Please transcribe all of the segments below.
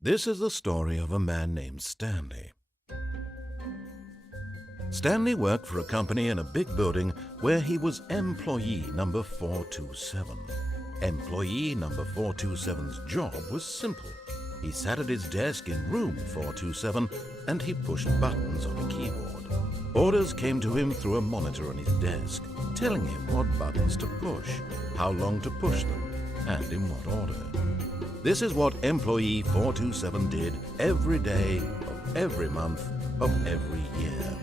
This is the story of a man named Stanley. Stanley worked for a company in a big building where he was employee number 427. Employee number 427's job was simple. He sat at his desk in room 427 and he pushed buttons on a keyboard. Orders came to him through a monitor on his desk, telling him what buttons to push, how long to push them, and in what order. This is what employee 427 did every day of every month of every year.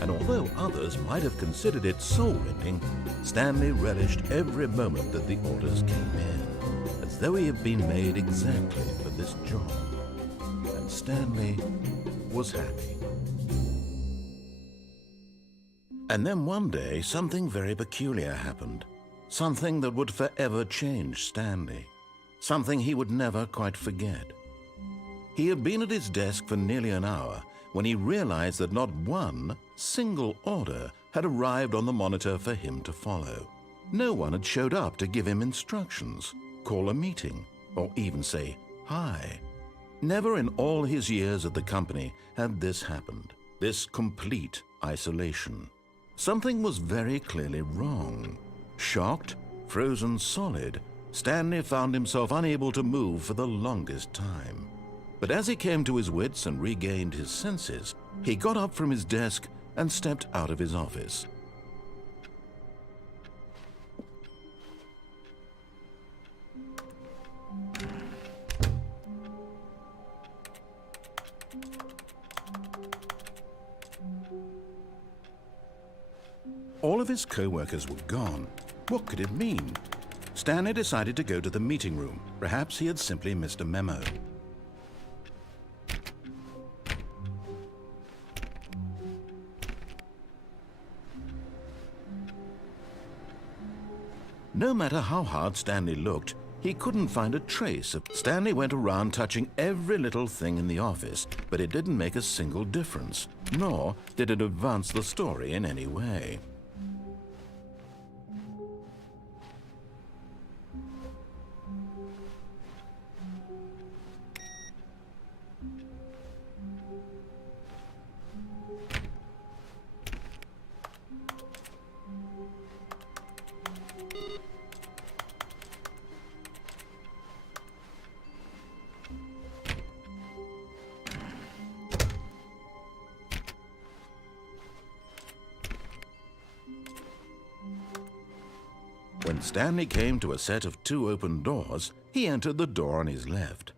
And although others might have considered it soul-rending, Stanley relished every moment that the orders came in, as though he had been made exactly for this job. And Stanley was happy. And then one day, something very peculiar happened. Something that would forever change Stanley. Something he would never quite forget. He had been at his desk for nearly an hour when he realized that not one single order had arrived on the monitor for him to follow. No one had showed up to give him instructions, call a meeting, or even say hi. Never in all his years at the company had this happened, this complete isolation. Something was very clearly wrong. Shocked, frozen solid, Stanley found himself unable to move for the longest time. But as he came to his wits and regained his senses, he got up from his desk and stepped out of his office. All of his co-workers were gone. What could it mean? Stanley decided to go to the meeting room. Perhaps he had simply missed a memo. No matter how hard Stanley looked, he couldn't find a trace of. Stanley went around touching every little thing in the office, but it didn't make a single difference, nor did it advance the story in any way. When Stanley came to a set of 2 open doors, he entered the door on his left.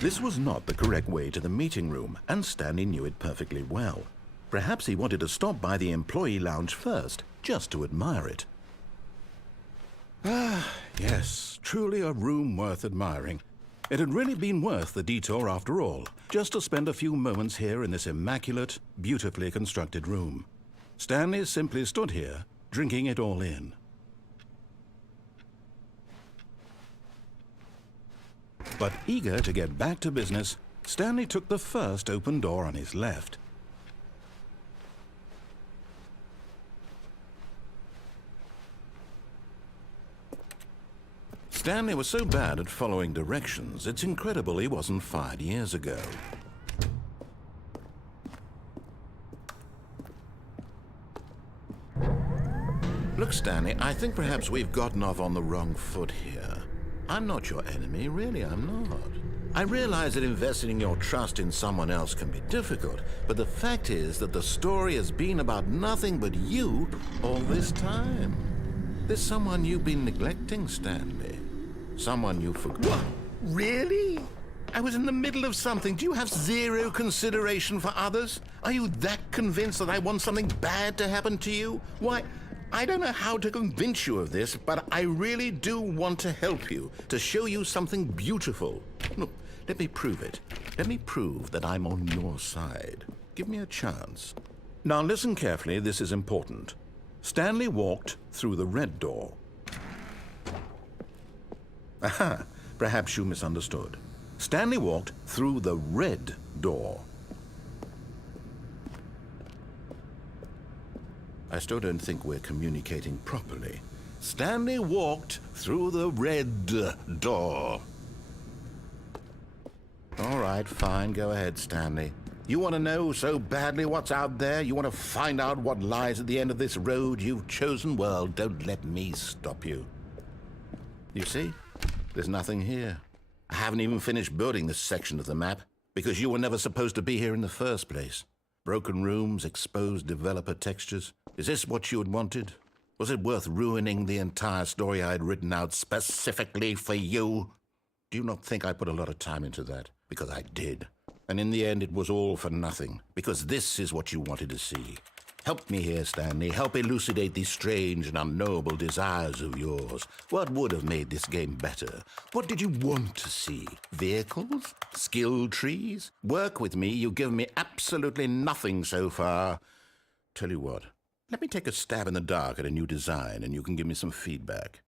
This was not the correct way to the meeting room, and Stanley knew it perfectly well. Perhaps he wanted to stop by the employee lounge first, just to admire it. Ah, yes, truly a room worth admiring. It had really been worth the detour after all, just to spend a few moments here in this immaculate, beautifully constructed room. Stanley simply stood here, drinking it all in. But eager to get back to business, Stanley took the first open door on his left. Stanley was so bad at following directions, it's incredible he wasn't fired years ago. Look, Stanley, I think perhaps we've gotten off on the wrong foot here. I'm not your enemy, really, I'm not. I realize that investing your trust in someone else can be difficult, but the fact is that the story has been about nothing but you all this time. There's someone you've been neglecting, Stanley. Someone you forgot. What? Really? I was in the middle of something. Do you have zero consideration for others? Are you that convinced that I want something bad to happen to you? Why, I don't know how to convince you of this, but I really do want to help you, to show you something beautiful. Look, let me prove it. Let me prove that I'm on your side. Give me a chance. Now listen carefully, this is important. Stanley walked through the red door. Aha, perhaps you misunderstood. Stanley walked through the red door. I still don't think we're communicating properly. Stanley walked through the red door. All right, fine, go ahead, Stanley. You want to know so badly what's out there? You want to find out what lies at the end of this road you've chosen? Well, don't let me stop you. You see, there's nothing here. I haven't even finished building this section of the map, because you were never supposed to be here in the first place. Broken rooms, exposed developer textures. Is this what you had wanted? Was it worth ruining the entire story I had written out specifically for you? Do you not think I put a lot of time into that? Because I did. And in the end, it was all for nothing, because this is what you wanted to see. Help me here, Stanley. Help elucidate these strange and unknowable desires of yours. What would have made this game better? What did you want to see? Vehicles? Skill trees? Work with me. You've given me absolutely nothing so far. Tell you what, let me take a stab in the dark at a new design, and you can give me some feedback.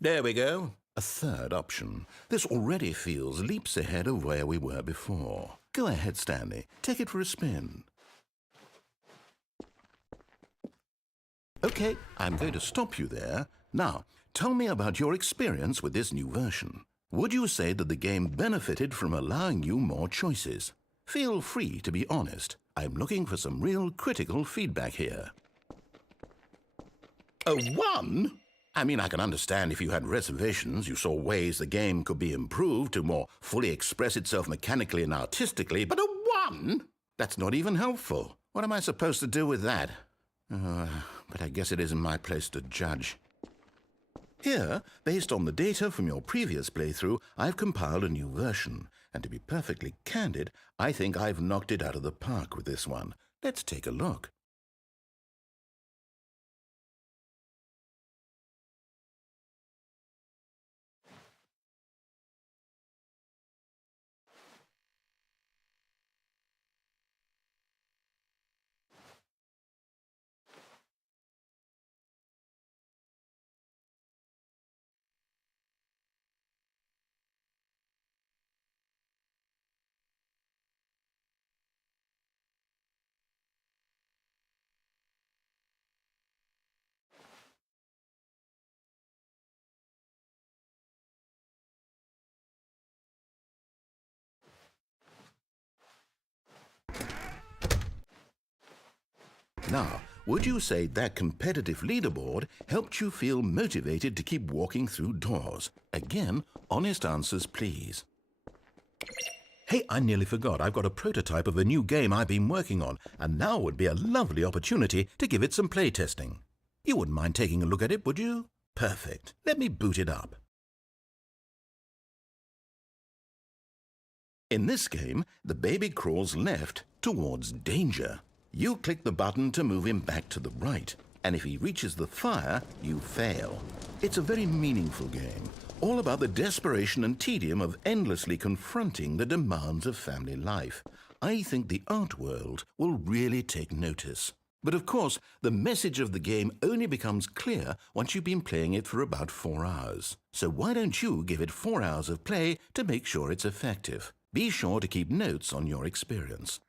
There we go. A third option. This already feels leaps ahead of where we were before. Go ahead, Stanley. Take it for a spin. Okay, I'm going to stop you there. Now, tell me about your experience with this new version. Would you say that the game benefited from allowing you more choices? Feel free to be honest. I'm looking for some real critical feedback here. A 1? I mean, I can understand if you had reservations, you saw ways the game could be improved to more fully express itself mechanically and artistically, but a 1? That's not even helpful. What am I supposed to do with that? But I guess it isn't my place to judge. Here, based on the data from your previous playthrough, I've compiled a new version. And to be perfectly candid, I think I've knocked it out of the park with this one. Let's take a look. Now, would you say that competitive leaderboard helped you feel motivated to keep walking through doors? Again, honest answers, please. Hey, I nearly forgot. I've got a prototype of a new game I've been working on, and now would be a lovely opportunity to give it some playtesting. You wouldn't mind taking a look at it, would you? Perfect. Let me boot it up. In this game, the baby crawls left towards danger. You click the button to move him back to the right, and if he reaches the fire, you fail. It's a very meaningful game, all about the desperation and tedium of endlessly confronting the demands of family life. I think the art world will really take notice. But of course, the message of the game only becomes clear once you've been playing it for about 4 hours. So why don't you give it 4 hours of play to make sure it's effective? Be sure to keep notes on your experience.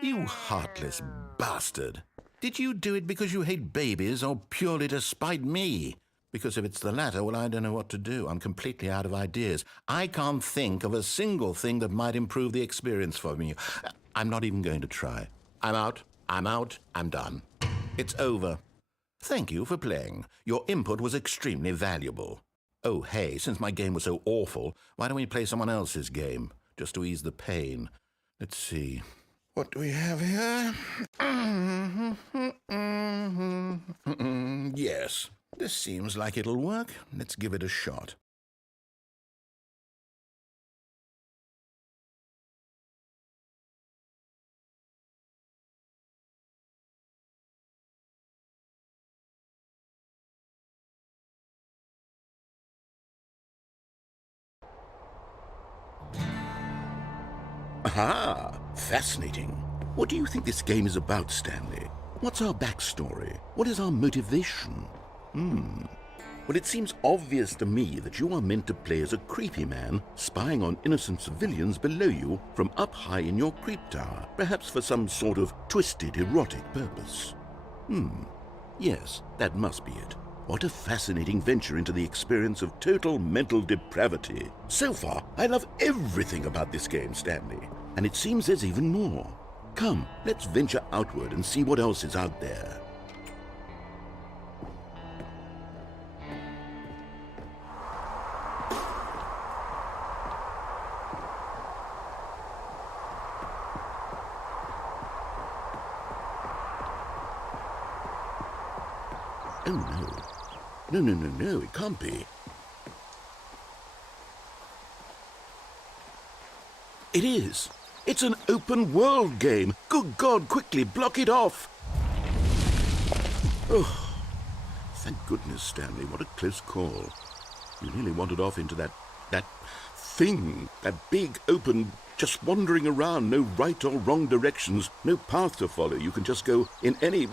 You heartless bastard. Did you do it because you hate babies or purely to spite me? Because if it's the latter, well, I don't know what to do. I'm completely out of ideas. I can't think of a single thing that might improve the experience for me. I'm not even going to try. I'm out, I'm done. It's over. Thank you for playing. Your input was extremely valuable. Oh, hey, since my game was so awful, why don't we play someone else's game, just to ease the pain? Let's see. What do we have here? Yes, this seems like it'll work. Let's give it a shot. Aha! Fascinating. What do you think this game is about, Stanley? What's our backstory? What is our motivation? Well, it seems obvious to me that you are meant to play as a creepy man spying on innocent civilians below you from up high in your creep tower, perhaps for some sort of twisted, erotic purpose. Yes, that must be it. What a fascinating venture into the experience of total mental depravity. So far, I love everything about this game, Stanley. And it seems there's even more. Come, let's venture outward and see what else is out there. Oh, no. No, it can't be. It is. It's an open world game. Good God, quickly, block it off. Oh, thank goodness, Stanley. What a close call. You nearly wandered off into that thing, that big, open, just wandering around, no right or wrong directions, no path to follow. You can just go in any...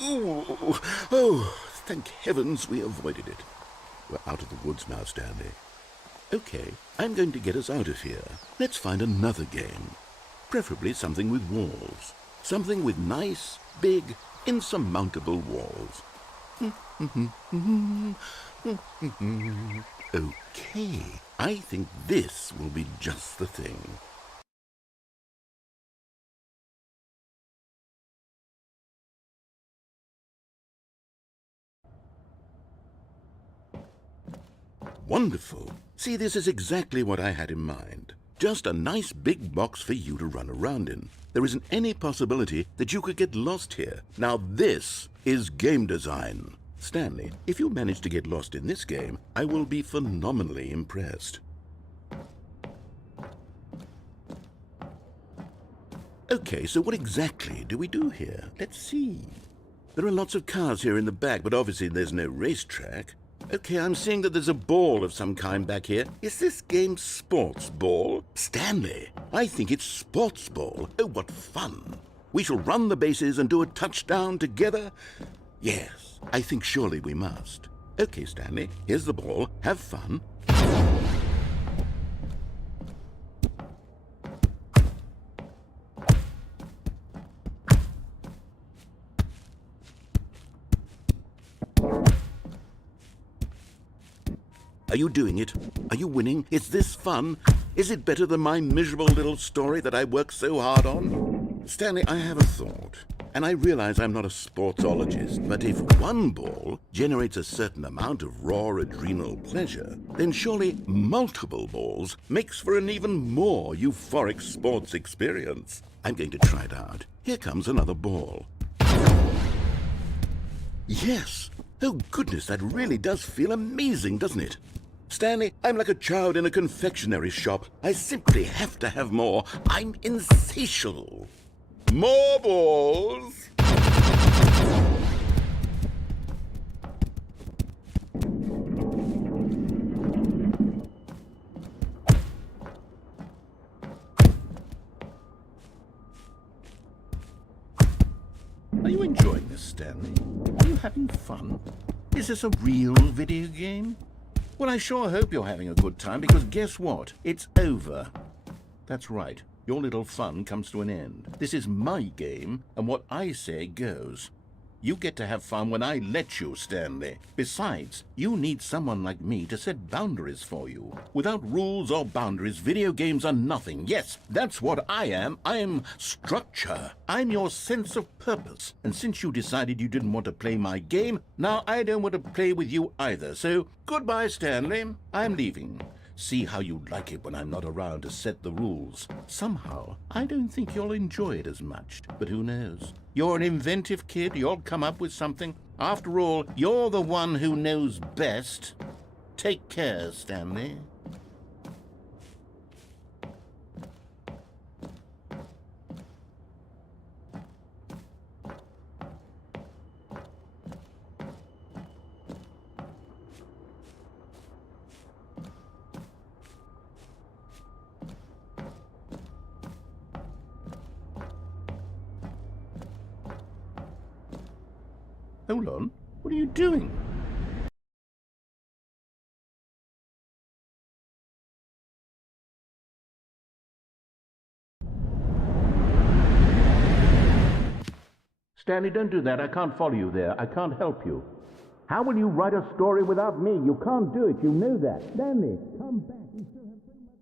Oh, thank heavens we avoided it. We're out of the woods now, Stanley. Okay, I'm going to get us out of here. Let's find another game. Preferably something with walls. Something with nice, big, insurmountable walls. Okay, I think this will be just the thing. Wonderful. See, this is exactly what I had in mind. Just a nice big box for you to run around in. There isn't any possibility that you could get lost here. Now this is game design. Stanley, if you manage to get lost in this game, I will be phenomenally impressed. Okay, so what exactly do we do here? Let's see. There are lots of cars here in the back, but obviously there's no racetrack. Okay, I'm seeing that there's a ball of some kind back here. Is this game sports ball? Stanley, I think it's sports ball. Oh, what fun. We shall run the bases and do a touchdown together? Yes, I think surely we must. Okay, Stanley, here's the ball. Have fun. Are you doing it? Are you winning? Is this fun? Is it better than my miserable little story that I worked so hard on? Stanley, I have a thought. And I realize I'm not a sportsologist, but if one ball generates a certain amount of raw adrenal pleasure, then surely multiple balls makes for an even more euphoric sports experience. I'm going to try it out. Here comes another ball. Yes! Oh goodness, that really does feel amazing, doesn't it? Stanley, I'm like a child in a confectionery shop. I simply have to have more. I'm insatiable. More balls! Are you enjoying this, Stanley? Are you having fun? Is this a real video game? Well, I sure hope you're having a good time, because guess what? It's over. That's right. Your little fun comes to an end. This is my game, and what I say goes. You get to have fun when I let you, Stanley. Besides, you need someone like me to set boundaries for you. Without rules or boundaries, video games are nothing. Yes, that's what I am. I'm structure. I'm your sense of purpose. And since you decided you didn't want to play my game, now I don't want to play with you either. So, goodbye, Stanley. I'm leaving. See how you like it when I'm not around to set the rules. Somehow, I don't think you'll enjoy it as much. But who knows? You're an inventive kid. You'll come up with something. After all, you're the one who knows best. Take care, Stanley. Hold on. What are you doing? Stanley, don't do that. I can't follow you there. I can't help you. How will you write a story without me? You can't do it. You know that. Stanley, come back. You still have so much...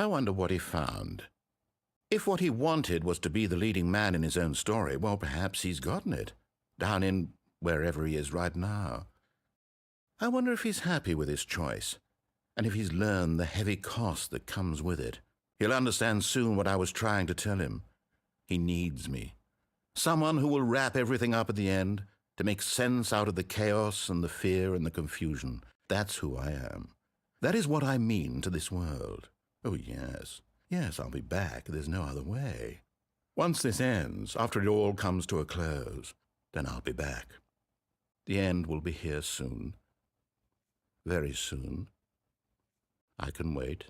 I wonder what he found. If what he wanted was to be the leading man in his own story, well, perhaps he's gotten it, down in wherever he is right now. I wonder if he's happy with his choice, and if he's learned the heavy cost that comes with it. He'll understand soon what I was trying to tell him. He needs me. Someone who will wrap everything up at the end, to make sense out of the chaos and the fear and the confusion. That's who I am. That is what I mean to this world. Oh, yes. Yes, I'll be back. There's no other way. Once this ends, after it all comes to a close, then I'll be back. The end will be here soon. Very soon. I can wait.